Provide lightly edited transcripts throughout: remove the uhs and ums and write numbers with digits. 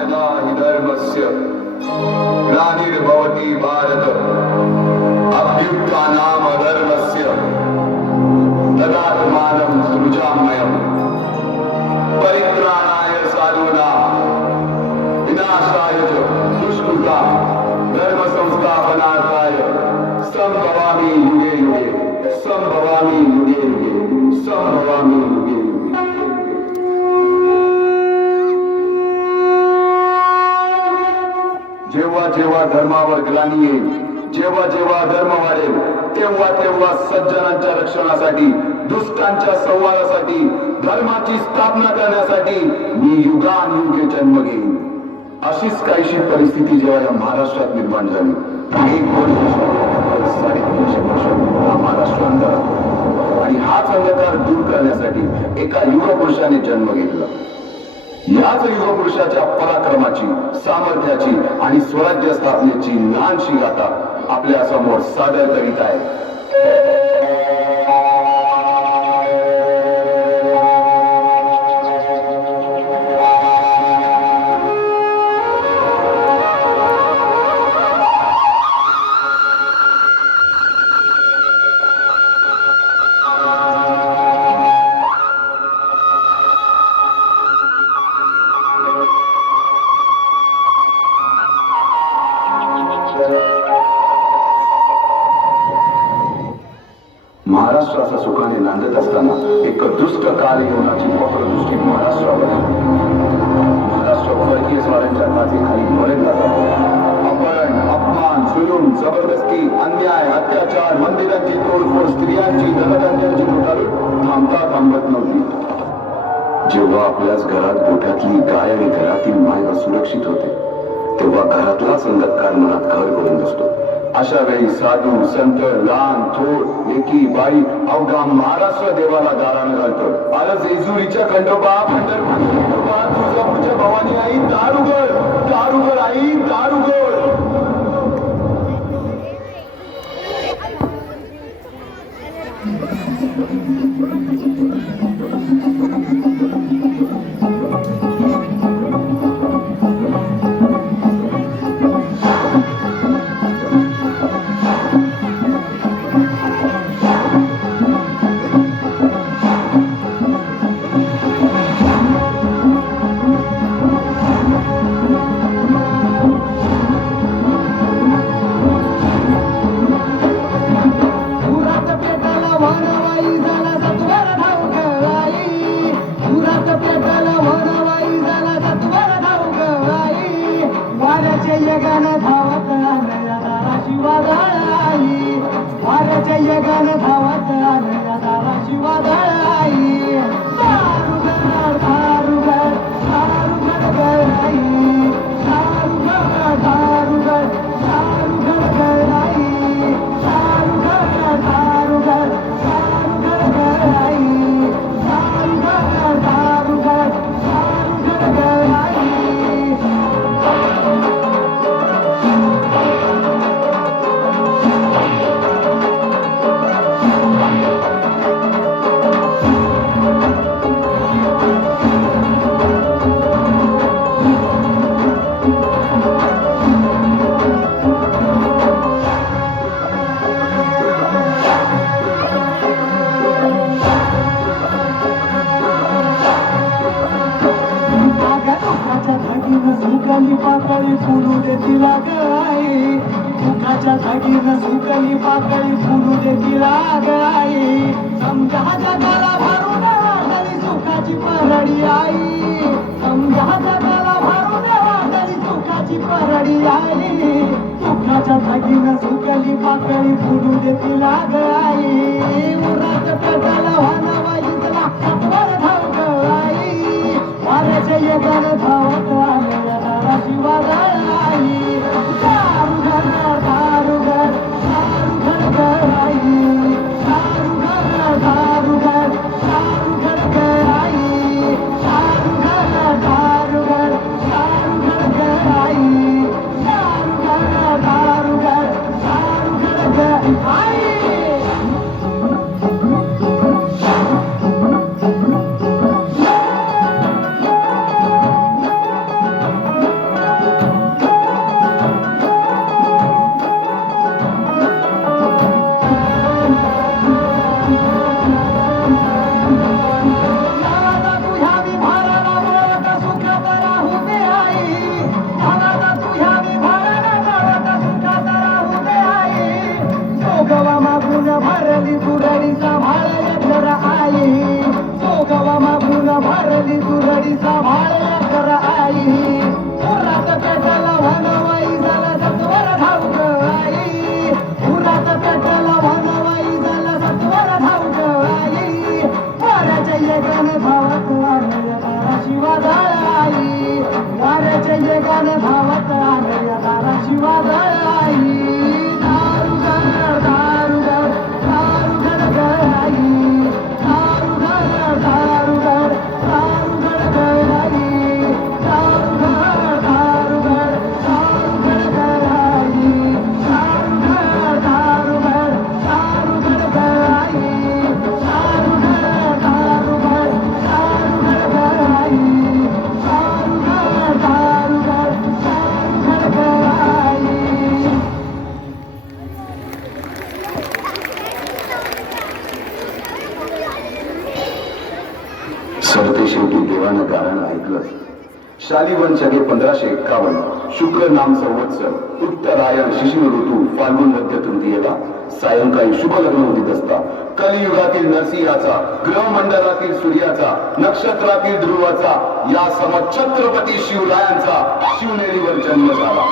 यदा हि धर्मस्य ग्लानिर्भवति भारत अभ्युत्थानाम धर्मस्य तदात्मानं सृजाम्यहम् परित्राणाय साधूनां विनाशाय च दुष्कृतां धर्म संस्थापनार्थाय संभवामि युगे युगे संभवामि युगे युगे संभवामि युगे युगे. जेव्हा जेव्हा धर्मावर ग्लानी येईल, जेव्हा जेव्हा धर्म वाढेल, तेव्हा तेव्हा सज्जनांच्या रक्षणासाठी, दुष्टांच्या संवादासाठी, धर्माची स्थापना करण्यासाठी मी युगानुयुगे जन्म घेईन. अशीच काहीशी परिस्थिती जेव्हा या महाराष्ट्रात निर्माण झाली, 1,3,3,500 वर्ष हा महाराष्ट्र अंधारात, आणि हाच अंधकार दूर करण्यासाठी एका युगपुरुषाने जन्म घेतला. याच युगपुरुषाच्या पराक्रमाची, सामर्थ्याची आणि स्वराज्य स्थापनेची लहानशी गाथा आपल्या समोर सादर करीत आहे. महाराष्ट्र असा सुखाने नांदत असताना एक दुष्ट काल येऊनाची वक्रदृष्टी महाराष्ट्रावर. महाराष्ट्र परकीय स्वाऱ्यांच्या खाली मरेल जातो. अपहरण, अपमान, जुलूम, जबरदस्ती, अन्याय, अत्याचार, मंदिरांची तोडफोड, स्त्रियांची, धनधान्यांची लुटालूट थांबत नव्हती. जेव्हा आपल्याच घरात गोठ्यातली गाय आणि घरातील माय असुरक्षित होते, तेव्हा घरातलाच अंधकार मनात घर करून बसतो. अशा वेळी साधू, संत, लहान, थोर, लेकी, बाई अवघा महाराष्ट्र देवाला गाराणं घालतो. आलं जेजुरीच्या खंडोबा, पंढरपूरच्या खंडोबा, तुळजापूरच्या भवानी आई, दार उघड, दार उघड आई, दार उघड. वेगाने धावत आले या दाराची वादळ आई. दारुगड दारुगड दारुगड गं आई. दारुगड दारुगड दारुगड गं आई. दारुगड दारुगड दारुगड गं आई. दारुगड दारुगड दारुगड गं आई. दारुगड दारुगड दारुगड गं आई. दारुगड दारुगड दारुगड गं आई. सरते शेवटी देवानं गाणं ऐकलं. शालिवन शके 1551 शुक्ल नाम संवत्सर उत्तरायण शिशिर ऋतू फाल्गुन मध्य तृतीयेला सायंकाळी शुभ लग्न उदित असता कलियुगातील नरसिंहाचा ग्रहमंडलातील सूर्याचा नक्षत्रातील ध्रुवाचा या समछत्रपती शिवरायांचा शिवनेरीवर जन्म झाला.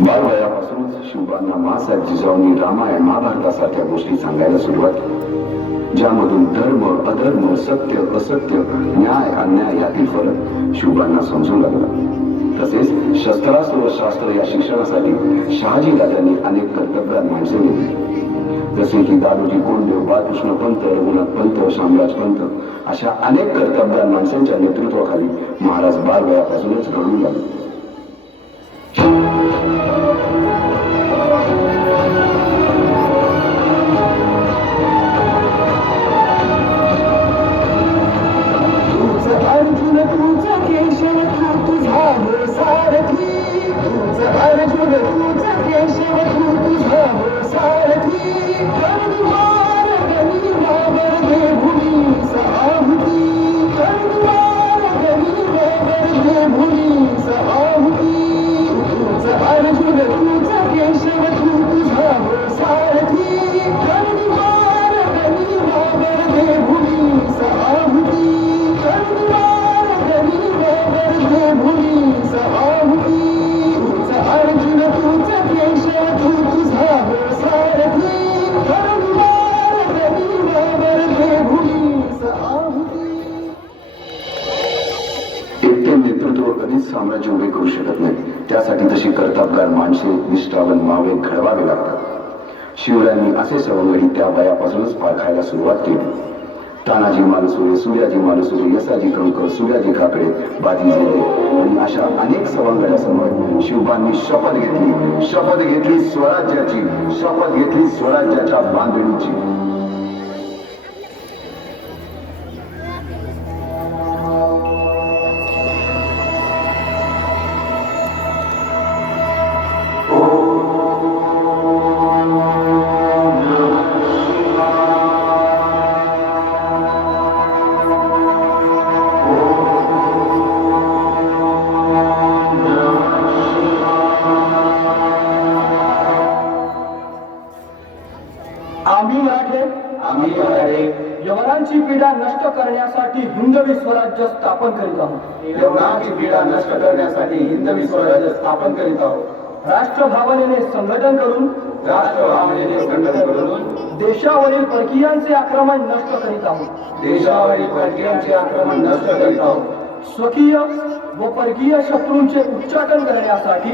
बालवयापासूनच शिवबांना माँसाहेब जिजाऊंनी रामायण महाभारतासारख्या गोष्टी सांगायला सुरुवात केली, ज्यामधून धर्म अधर्म सत्य असत्य न्याय अन्याय यातील फरक शिवबांना समजू लागला. तसेच शस्त्रास्त्र व शास्त्र या शिक्षणासाठी शहाजी राजांनी अनेक कर्तव्यात माणसे नेमली, जसे की दादोजी कोंडदेव, बाळकृष्ण पंत, रघुनाथ पंत, शामराज पंत अशा अनेक कर्तव्यात माणसांच्या नेतृत्वाखाली महाराज बालवयापासूनच घडू लागले. तशी कर्तबगार माणसे निष्ठावन मावळे घडवावे लागतात. शिवरायांनी असे सवंगडी त्या वयापासूनच पारखायला सुरुवात केली. तानाजी मालुसरे, सूर्याजी मालुसरे, यसाजी कंकर, सूर्याजी काकडे, बाजी झेंडे आणि अशा अनेक सवंगड्यासमोर शिवबांनी शपथ घेतली स्वराज्याची, शपथ घेतली स्वराज्याच्या बांधणीची. आम्ही मराठे यवनांची पीडा नष्ट करण्यासाठी हिंदवी स्वराज्य स्थापन करीत आहोत. यवनांची पीडा नष्ट करण्यासाठी हिंदवी स्वराज्य स्थापन करीत आहोत. राष्ट्रभावनेने संघटन करून देशावरील परकीयांचे आक्रमण नष्ट करीत आहोत. देशावरील परकीयांचे आक्रमण नष्ट करीत आहोत. स्वकीय व परकीय शत्रूंचे उच्चाटन करण्यासाठी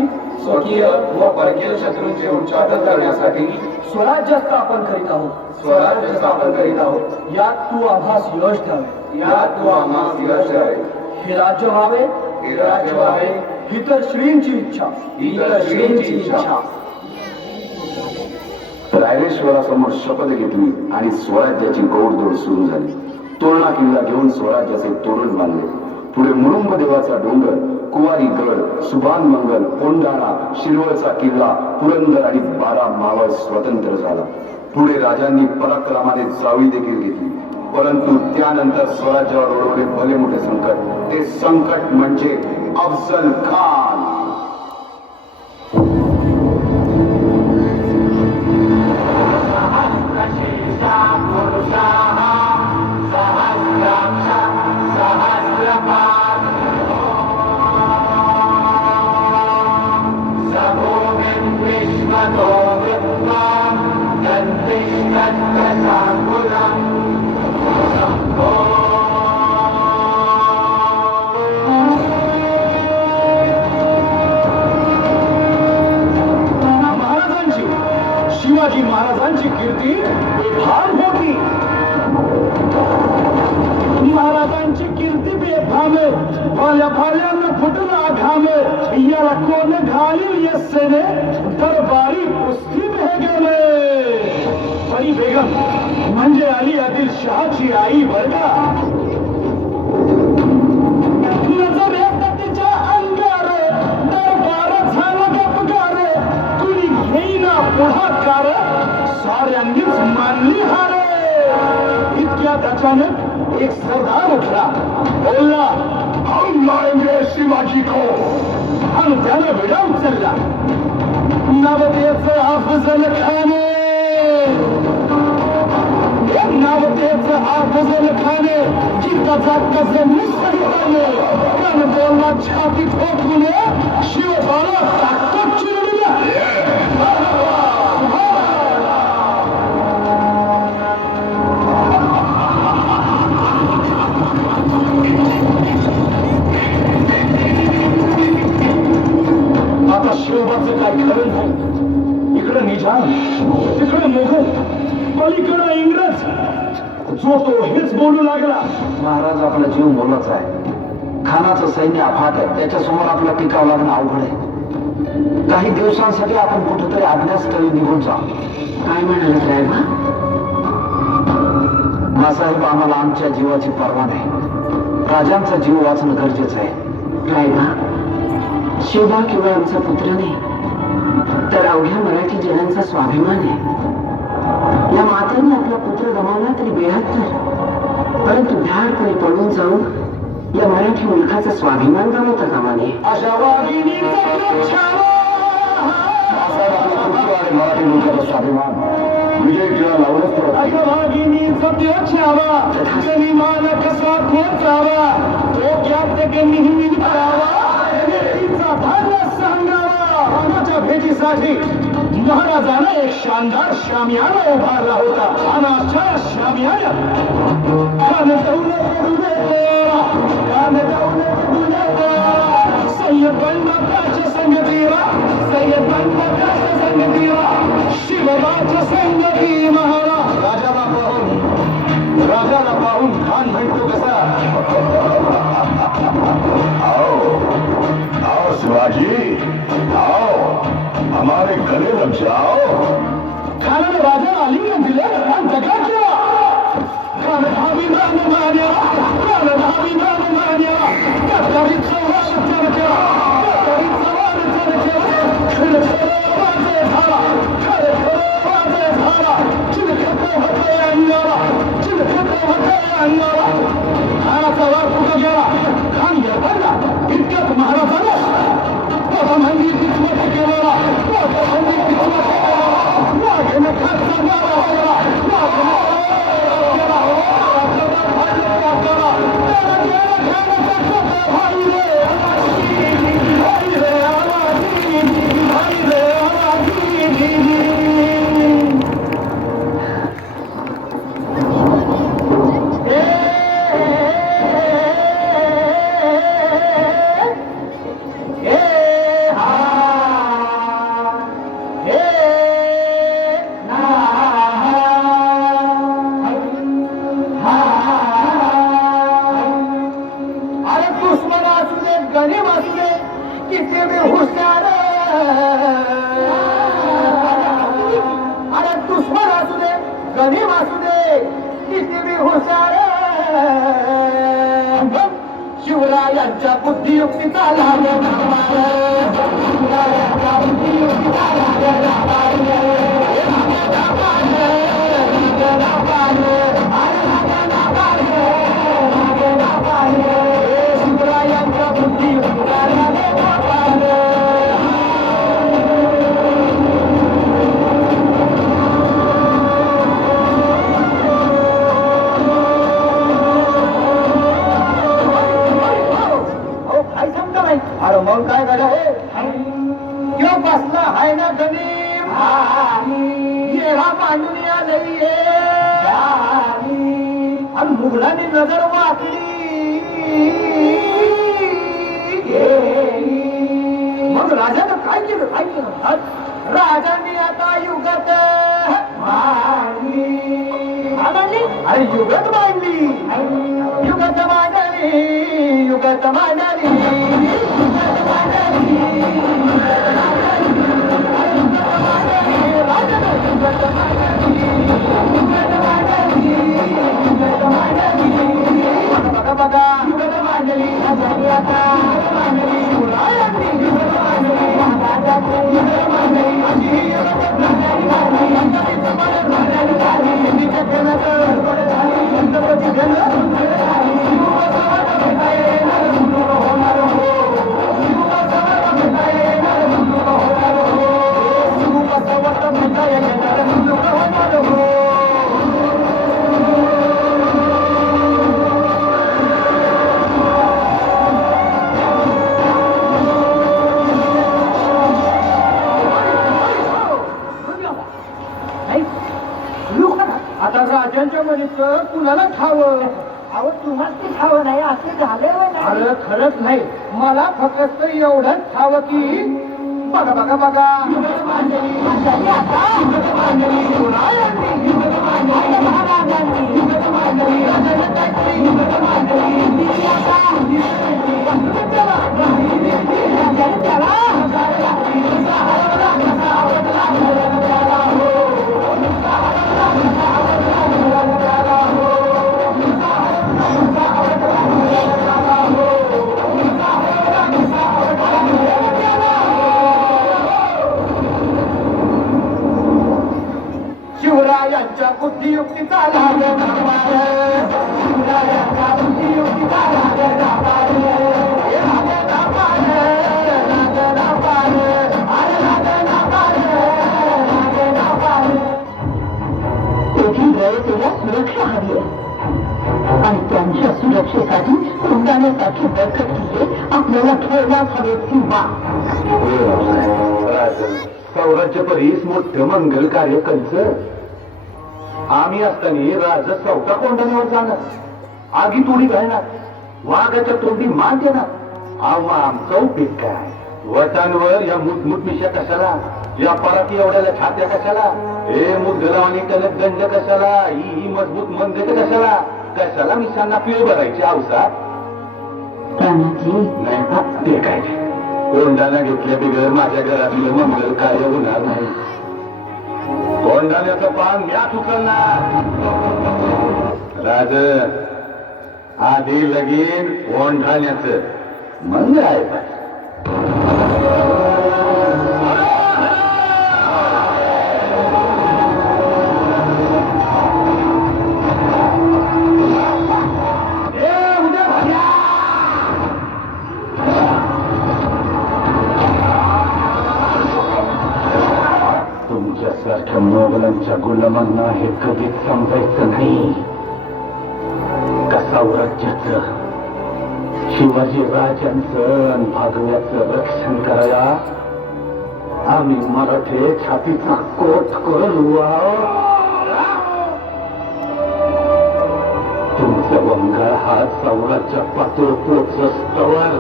उच्चाटन करण्यासाठी स्वराज्य स्थापन करीत आहोत. स्वराज्य स्थापन करीत आहोत. यात तू आम्हास यश द्यावे. हे राज्य व्हावे ही तर श्रींची इच्छा. रायरेश्वरासमोर शपथ घेतली आणि स्वराज्याची गौडदौड सुरू झाली. तोरणा किल्ला घेऊन स्वराज्याचे तोरण बांधले. पुढे मुरुंब देवाचा डोंगर, कुवारी गड, सुभान मंगल, कोंढाणा, शिरवळचा किल्ला, पुरंदर आणि 12 मावळ स्वतंत्र झाला. पुढे राजांनी पराक्रमाने जावी देखील घेतली. परंतु त्यानंतर स्वराज्यावर ओढवले भले मोठे संकट. ते संकट म्हणजे अफजल खान. शिवाजी महाराजांची कीर्ती बेफाम होती. महाराजांची कीर्ती बेफाम, भाल्या भाल्यांना फुटला घाम. याला कोण घालील यस्सेने दरबारी कुस्ती भेगले. परी बेगम म्हणजे अली आदिल शहाची आई बरका. नजर येत तिच्या अंगार, दरबार झाला गपगार. कुणी घेईना पुढाकार, साऱ्यांनीच मानली हार. इतक्यात अचानक एक सरदार उठला, बोलला, हम लाएंगे शिवाजी को. आणि त्याला विडा उचलला. नवतेचं अफजल खाने, नवतेचं अफजल खाने चित्ताचा कसं निसर्गाने. पण बोलला छाती ठोकून, शिवबाला ताकद चिरविल्या. आता शिवबाचं काय खरं नाही. इकडे निजाम, तिकडे मुघल, पलीकडे इंग्रज. जो तो हेच बोलू लागला, महाराज आपला जीव मोलाचा आहे. खानाचं सैन्य अफाट आहे. त्याच्यासमोर आपला टिकाव लागणं अवघड आहे. काही दिवसांसाठी आपण कुठेतरी आज्ञास्थळी निघून जा. काय म्हणाला रायबा? मासाहेब, आम्हाला आमच्या जीवाची पर्वा नाही. राजांचा जीव वाचणं गरजेचं आहे. रायबा, शिवबा किंवा आमचा पुत्र नाही, तर अवघ्या मराठी जनांचा स्वाभिमान आहे. या मातेने आपला पुत्र गमावला तरी बेहत्तर, परंतु धाडपणे पळून जाऊन या मराठी मुलखाचा स्वाभिमान गमावता कामा नये. अशा वाघिणीचा छावा. मराठी लोकांचा स्वाभिमान विजय टिळा लावूनच पडत. अशा वाघिणीचा त्यो छावा, जनी मान कसा पोचावा, तो ज्ञात नेहमी करावा. तिचा धान्य सांगावा. खानाच्या भेटीसाठी महाराजानं एक शानदार शामियाना उभारला होता. आणि अशा शामियाना खान जाऊन पडू देतो, खान जाऊन पडू देतो. सय्यदंडाच्या संगतीला सय्यदंडाच्या संगतीला शिवराच्या संगती महाराज राजाला पाहून खान म्हणतो कसा आओ शिवाजी आओ हमारे गले लग जाओ खानाने राजाला आलिंगन दिले आणि जगा केला खानाभिमान मान्या खानाभिमान मान्या कतरी सवाल चर्चा कतरी सवाल चर्चा खरखरावाचे झाला खरखरावाचे झाला चिलखतो होते अंगाला चिलखतो होते अंगाला खानाचा वार कुठं गेला खान येताना इतक्यात महाराजाला मोठा मंदिर किती केलेला मोठा मंदिर किती वाघेने खातचा मारा होता वाघेने शिवरायांच्या बुद्धियुक्तीचा लाभ शिवरायांच्या बुद्धियुक्तीचा शिवरायांच्या बुद्धियुक्तीचा अरे मग काय झालं हे यो बसला हाय ना गणिम येहा मांडून आलंय आणि मुघलांनी नजर वाचली मग राजानं काय केलं राजांनी आता युगत मांडली अरे युगत मांडली युगत मांडली युगत मांडली आता राजांच्या म्हणीचं कुणाला खावं अहो तुम्हाला ते खावं नाही असं झालं अरे खरंच नाही मला फक्त एवढंच खावं की बघा बघा बघा शिवरायांच्या बुद्धियुक्तीचा लाभ शिवरायांच्या बुद्धियुक्तीचा तेथील रयतेला सुरक्षा हवी आहे आणि त्यांच्या सुरक्षेसाठी उड्डाण्यासाठी बळकट किल्ले आपल्याला ठेवण्यास हवेत किंवा सौराज्य परीस मोठं मंगल कार्य कंच आम्ही असताना राज चौथा कोंडाण्यावर जाणार आगी तोडी घालणार वाघाच्या तोंडी मान देणार आमचं उपयोग काय? वटांवर या मुठमिशा कशाला? या पराती एवढ्याला छात्या कशाला? हे मुदगलावानी टलक दंड कशाला? ही मजबूत मंदिर कशाला? कशाला मिशांना पिळ भरायची अवसात? तानाजी, नाही हा, ते काय कोंडाना घेतल्या बिगर माझ्या घरातलं मंगल कार्य होणार नाही. कोंडाण्याचं पान म्याच उचलणार. राज आधी लगीन कोंढाण्याचं मंगळ आहे पाहिजे. तुमच्यासारख्या मोगलांच्या गुलामांना हे कधीच समजायचं नाही. कसा राज्याचं शिवाजी राजांचं आणि भागव्याचं रक्षण करायला आम्ही मराठे छातीचा कोट करू आहोत. तुमचा वंगाळ हा सौराच्या पातळ पोचस्तवर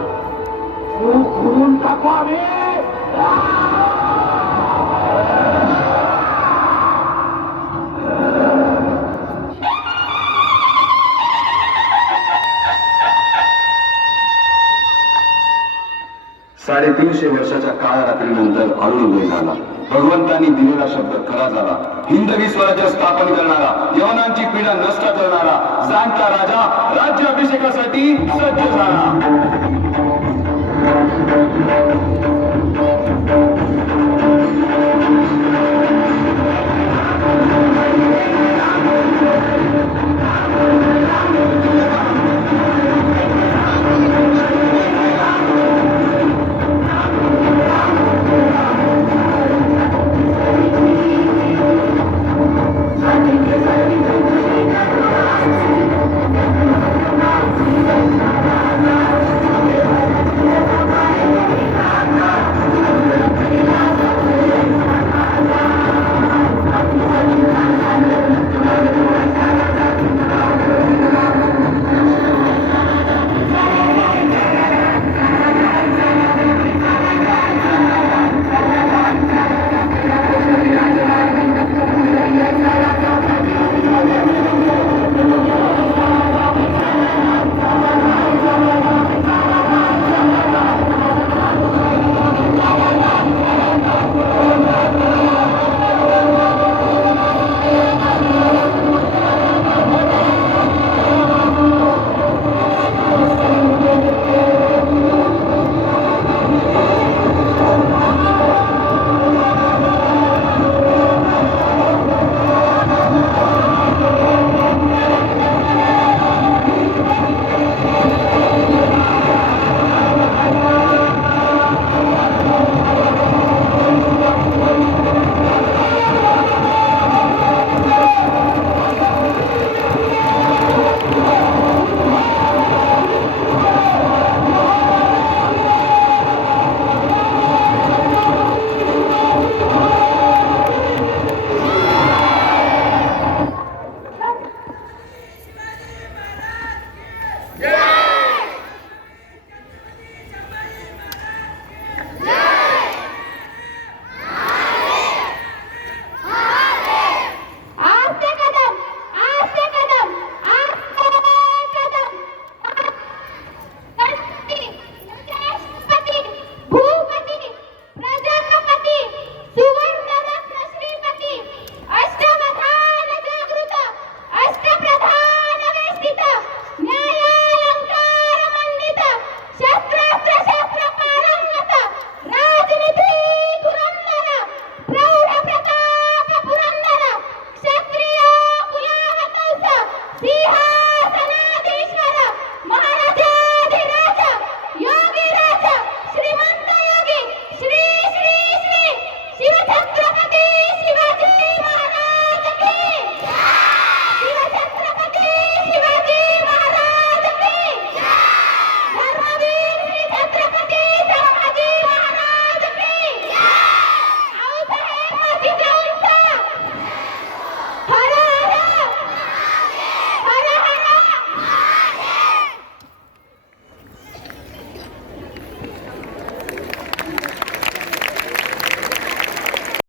उखडून टाकावे. साडेतीनशे वर्षाच्या काळ रात्रीनंतर अरुणोदय झाला. भगवंतांनी दिलेला शब्द खरा झाला. हिंदवी स्वराज्य स्थापन करणारा, यवनांची पीडा नष्ट करणारा जाणता राजा राज्याभिषेकासाठी सज्ज झाला.